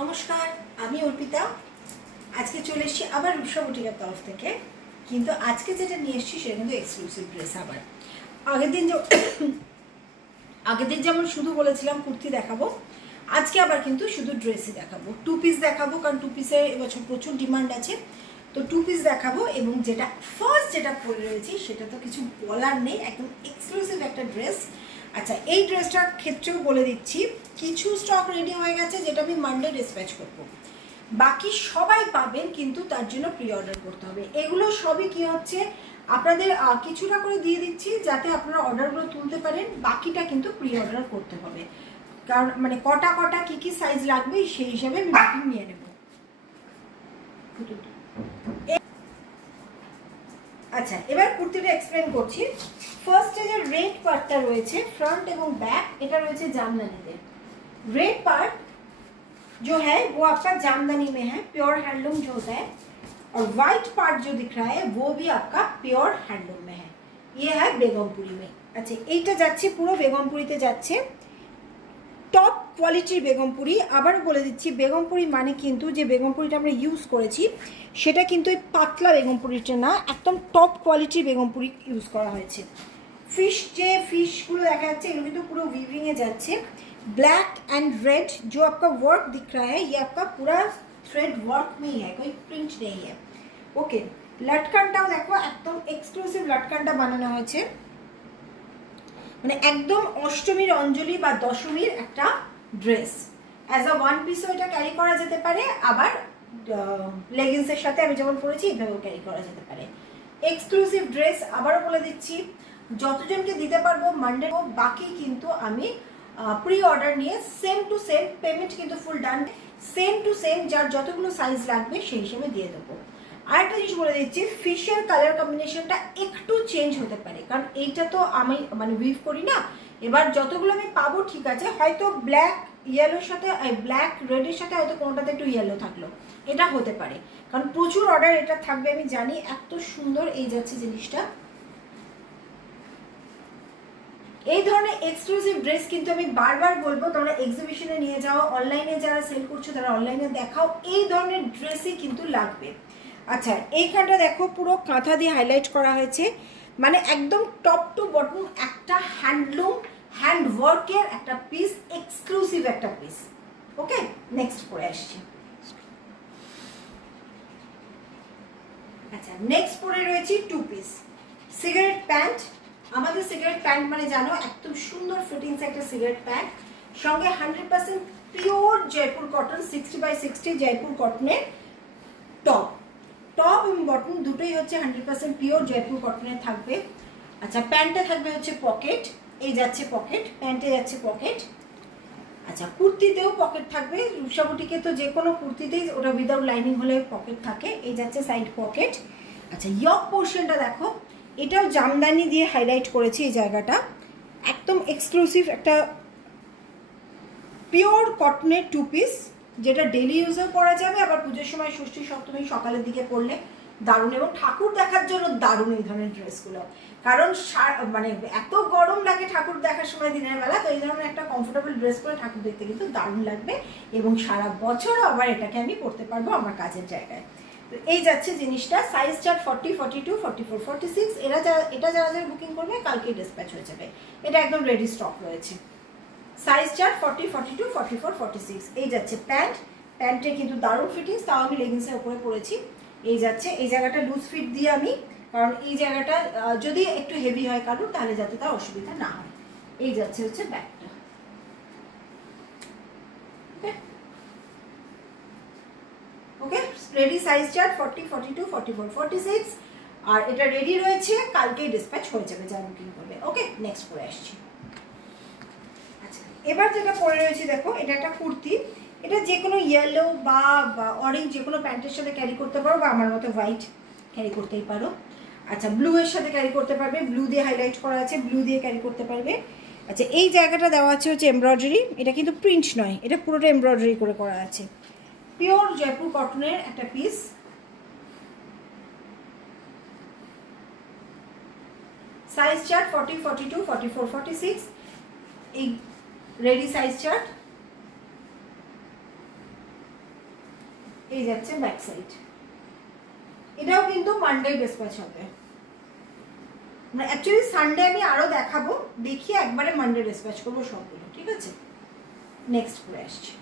নমস্কার, আমি অর্পিতা। আজকে চলে এসেছি আবার রূপসা বুটিকের তরফ থেকে। কিন্তু আজকে যেটা নিয়ে এসেছি সেটা কিন্তু এক্সক্লুসিভ ড্রেস। আবার আগের দিন যেমন শুধু বলেছিলাম কুর্তি দেখাবো, আজকে আবার কিন্তু শুধু ড্রেসই দেখাবো। টু পিস দেখাবো, কারণ টু পিসের এবছর প্রচুর ডিমান্ড আছে। তো টু পিস দেখাবো, এবং যেটা পরে রয়েছি সেটা তো কিছু বলার নেই, একদম এক্সক্লুসিভ একটা ড্রেস। আচ্ছা, এই ড্রেসটার ক্ষেত্রেও বলে দিচ্ছি, কিছু স্টক রেডি হয়ে গেছে যেটা আমি মানডে ডিসপ্যাচ করবো। বাকি সবাই পাবেন, কিন্তু তার জন্য প্রি অর্ডার করতে হবে। এগুলো সবই কি হচ্ছে, আপনাদের কিছুটা করে দিয়ে দিচ্ছি যাতে আপনারা অর্ডারগুলো তুলতে পারেন। বাকিটা কিন্তু প্রি অর্ডার করতে হবে, কারণ মানে কটা কি সাইজ লাগবে সেই হিসাবে আমি বুকিং নিয়ে নেব। আচ্ছা, এবার কুর্তিটা এক্সপ্লেন করছি। ফার্স্টে যে রেড পার্টটা রয়েছে ফ্রন্ট এবং ব্যাক, এটা রয়েছে জামদানিতে। रेड पार्ट जो है वो आपका जामदानी में है, प्योर हैंडलूम जो होता है। और वाइट पार्ट जो दिख रहा है वो भी आपका प्योर हैंडलूम में है। ये है बेगमपुरी में। अच्छा, এইটা যাচ্ছে পুরো বেগমপুরিতে যাচ্ছে, টপ কোয়ালিটির বেগমপুরি। আবার বলে দিচ্ছি, বেগমপুরি মানে কিন্তু যে বেগমপুরিটা আমরা ইউজ করেছি সেটা কিন্তু এই পাতলা বেগমপুরিটা না, একদম টপ কোয়ালিটির বেগমপুরি ইউজ করা হয়েছে। ফিশগুলো দেখা যাচ্ছে এগুলো কিন্তু পুরো উইভিংয়ে যাচ্ছে। ब्लैक एंड रेड जो आपका वर्क दिख रहा है ये आपका पूरा थ्रेड वर्क में ही है, कोई प्रिंट नहीं है। ओके, लटकानटाও দেখো একদম এক্সক্লুসিভ লটকানটা বানানো হয়েছে, মানে একদম অষ্টমীর অঞ্জলি বা দশমীর একটা ড্রেস। অ্যাজ আ ওয়ান পিসও এটা ক্যারি করা যেতে পারে, আবার লেগিংসের সাথে আমি যেমন পরেছি এইভাবেও ক্যারি করা যেতে পারে। এক্সক্লুসিভ ড্রেস, আবারও বলে দিচ্ছি, যতজনকে দিতে পারবো মানডে। বাকি কিন্তু আমি প্রি অর্ডার নিয়ে সেম টু সেম পেমেন্ট কিন্তু ফুল ডান, সেম টু সেম যার যতগুলো সাইজ লাগবে সেই হিসেবে দিয়ে দেবো। আরেকটা জিনিস বলে দিচ্ছি, ফিশের কালার কম্বিনেশনটা একটু চেঞ্জ হতে পারে, কারণ এইটা তো আমি মানে উইভ করি না। এবার যতগুলো আমি পাবো ঠিক আছে, হয়তো ব্ল্যাক ইয়েলোর সাথে ব্ল্যাক রেডের সাথে হয়তো কোনোটাতে একটু ইয়েলো থাকলো, এটা হতে পারে, কারণ প্রচুর অর্ডার এটা থাকবে আমি জানি। এত সুন্দর এই যাচ্ছে জিনিসটা। এই ধরনের এক্সক্লুসিভ ড্রেস কিন্তু আমি বারবার বলবো, তোমরা এক্সিবিশনে নিয়ে যাও, অনলাইনে যারা সেল করছো তারা অনলাইনে দেখাও, এই ধরনের ড্রেসই কিন্তু লাগবে। আচ্ছা, এইখানটা দেখো পুরো কাঁথা দিয়ে হাইলাইট করা হয়েছে, মানে একদম টপ টু বটম একটা হ্যান্ডলুম হ্যান্ড ওয়ার্কের একটা পিস, এক্সক্লুসিভ একটা পিস। ওকে, নেক্সট পরে আসছি। আচ্ছা, নেক্সট পরে রয়েছে টু পিস সিগারেট প্যান্ট। আমাদের সিগারেট প্যান্ট মানে জানো একদম সুন্দর ফিটিংস একটা সিগারেট প্যান্ট, সঙ্গে 100% পিওর জয়পুর কটন 60/60 জয়পুর কটনের টপ এবং বটন দুটোই হচ্ছে 100% পিওর জয়পুর কটনের থাকবে। আচ্ছা, প্যান্টে থাকবে হচ্ছে পকেট, এই যাচ্ছে পকেট, প্যান্টে যাচ্ছে পকেট। আচ্ছা, কুর্তিতেও পকেট থাকবে, রূপসা বুটিকে তো যে কোনো কুর্তিতেই ওটা উইদাউট লাইনিং হলে পকেট থাকে, এই যাচ্ছে সাইড পকেট। আচ্ছা, ইয়ক পোর্শনটা দেখো, এটাও জামদানি দিয়ে হাইলাইট করেছি এই জায়গাটা, একদম এক্সক্লুসিভ একটা পিওর কটনের টু পিস, যেটা ডেলি ইউজেও পরা যাবে, আবার পুজোর সময় ষষ্ঠী সপ্তমী সকালের দিকে পরলে দারুণ, এবং ঠাকুর দেখার জন্য দারুণ এই ধরনের ড্রেসগুলো। কারণ মানে এত গরম লাগে ঠাকুর দেখার সময় দিনের বেলা, তো এই ধরনের একটা কমফোর্টেবল ড্রেস পরে ঠাকুর দেখতে কিন্তু দারুণ লাগবে, এবং সারা বছর আবার এটাকে আমি পরতে পারবো আমার কাজের জায়গায়। তো এই যাচ্ছে জিনিসটা। Size chart 40, 42, 44, 46। এটা যারা বুকিং করবে কালকেই ডিসপ্যাচ হয়ে যাবে, এটা একদম রেডি স্টক রয়েছে। Size chart 40, 42, 44, 46। এই যাচ্ছে প্যান্টে কিন্তু দারুণ ফিটিংস, তাও আমি লেগিংসের উপরে পরেছি। এই যাচ্ছে, এই জায়গাটা লুজ ফিট দিয়ে আমি, কারণ এই জায়গাটা যদি একটু হেভি হয় কারণ, তাহলে যাতে তার অসুবিধা না হয়। এই যাচ্ছে হচ্ছে ব্যাকটা। ওকে, রেডি সাইজ চার্ট 40, 42, 44, 46। আর এটা রেডি রয়েছে, কালকেই ডিসপ্যাচ হয়ে যাবে যারা বুকিং করবে। ওকে, নেক্সট পরে আসছি। আচ্ছা, এবার যেটা পরে রয়েছে দেখো, এটা একটা কুর্তি, এটা যে কোনো ইয়েলো বা অরেঞ্জ যে কোনো প্যান্টের সাথে ক্যারি করতে পারো, বা আমার মতো হোয়াইট ক্যারি করতেই পারো। আচ্ছা, ব্লু এর সাথে ক্যারি করতে পারবে, ব্লু দিয়ে হাইলাইট করা আছে, ব্লু দিয়ে ক্যারি করতে পারবে। আচ্ছা, এই জায়গাটা দেওয়া আছে হচ্ছে এমব্রয়ডারি, এটা কিন্তু প্রিন্ট নয়, এটা পুরোটা এমব্রয়ডারি করে করা আছে, পিওর জয়পুর কটনের একটা পিস। Size chart 40, 42, 44, 46। এই রেডি সাইজ চার্ট। এই যাচ্ছে ব্যাক সাইড। এটাও কিন্তু মানডে ডিসপ্যাচ হবে, মানে অ্যাকচুয়ালি সানডে আমি আরো দেখাবো, দেখিয়ে একবারে মানডে ডিসপ্যাচ করবো সবগুলো, ঠিক আছে। নেক্সট পরে আসছি।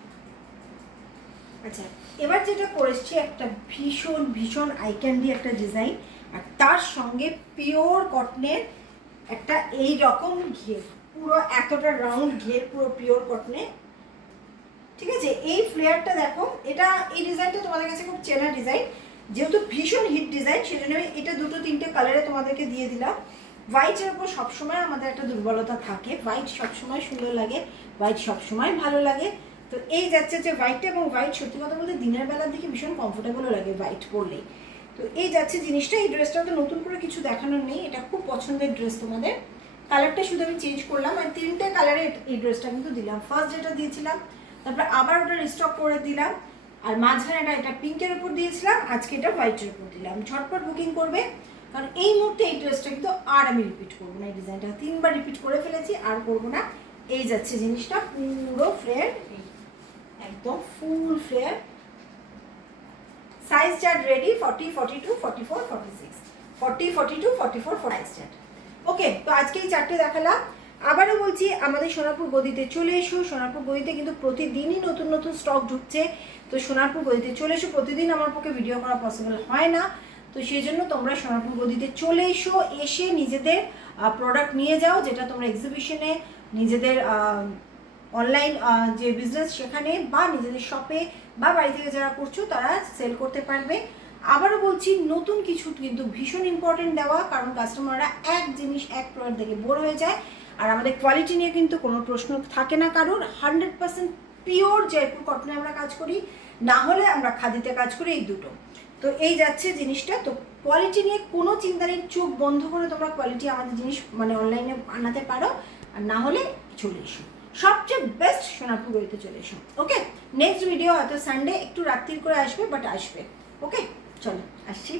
আচ্ছা, এবার যেটা করেছি একটা ভীষণ ভীষণ আই ক্যান্ডি একটা ডিজাইন, আর তার সঙ্গে পিওর কটনের একটা এই রকম ঘের, পুরো এতটা রাউন্ড ঘের, পুরো পিওর কটনে, ঠিক আছে। এই ফ্লেয়ারটা দেখো, এটা এই ডিজাইনটা তোমাদের কাছে খুব চেনা ডিজাইন, যেহেতু ভীষণ হিট ডিজাইন সেজন্য আমি এটা দুটো তিনটে কালারে তোমাদেরকে দিয়ে দিলাম। হোয়াইটের উপর সবসময় আমাদের একটা দুর্বলতা থাকে, হোয়াইট সবসময় সুন্দর লাগে, হোয়াইট সবসময় ভালো লাগে। তো এই যাচ্ছে যে হোয়াইট, এবং হোয়াইট সত্যি কথা বলতে দিনের বেলার দিকে ভীষণ কমফোর্টেবলও লাগে হোয়াইট পরলেই। তো এই যাচ্ছে জিনিসটা। এই ড্রেসটা তো নতুন করে কিছু দেখানোর নেই, এটা খুব পছন্দের ড্রেস তোমাদের। কালারটা শুধু আমি চেঞ্জ করলাম, আর তিনটে কালারে এই ড্রেসটা কিন্তু দিলাম। ফার্স্ট যেটা দিয়েছিলাম, তারপরে আবার ওটা রিস্টক করে দিলাম, আর মাঝখানে এটা পিঙ্কের উপর দিয়েছিলাম, আজকে এটা হোয়াইটের উপর দিলাম। ঝটপট বুকিং করবে, কারণ এই মুহূর্তে এই ড্রেসটা কিন্তু আর আমি রিপিট করবো না। এই ডিজাইনটা 3বার রিপিট করে ফেলেছি, আর করবো না। এই যাচ্ছে জিনিসটা, পুরো ফ্লেয়ার, একদম full flare. Size chart ready, 40, 42, 44, 46, 40, 42, 44 size chart. Okay, তো আজকে এই চারটে দেখালাম। আবারও বলছি, আমাদের সোনারপুর গদিতে চলে এসো। সোনারপুর গদিতে কিন্তু প্রতিদিনই নতুন নতুন স্টক ঢুকছে, তো সোনারপুর গদিতে চলে এসো। প্রতিদিন আমার পক্ষে ভিডিও করা পসিবল হয় না, তো সেই জন্য তোমরা সোনারপুর গদিতে চলে এসো, এসে নিজেদের প্রোডাক্ট নিয়ে যাও, যেটা তোমরা এক্সিবিশনে, নিজেদের অনলাইন যে বিজনেস সেখানে, বা নিজেদের শপে, বা বাড়ি থেকে যারা করছো তারা সেল করতে পারবে। আবারও বলছি, নতুন কিছু কিন্তু ভীষণ ইম্পর্টেন্ট দেওয়া, কারণ কাস্টমাররা এক জিনিস এক প্রোডাক্ট দেখে বোর হয়ে যায়। আর আমাদের কোয়ালিটি নিয়ে কিন্তু কোনো প্রশ্ন থাকে না কারোর। 100% পিওর জয়পুর কটনে আমরা কাজ করি, না হলে আমরা খাদিতে কাজ করি, এই দুটো। তো এই যাচ্ছে জিনিসটা। তো কোয়ালিটি নিয়ে কোনো চিন্তা নেই, চোখ বন্ধ করে তোমরা কোয়ালিটি আমাদের জিনিস মানে অনলাইনে আনাতে পারো, আর না হলে চলে এসো। সবচেয়ে বেস্ট সোনারপুর গদিতে চলে এসো। ওকে, নেক্সট ভিডিও হয়তো সানডে একটু রাত্রির করে আসবে, বাট আসবে। ওকে, চলো আসছি।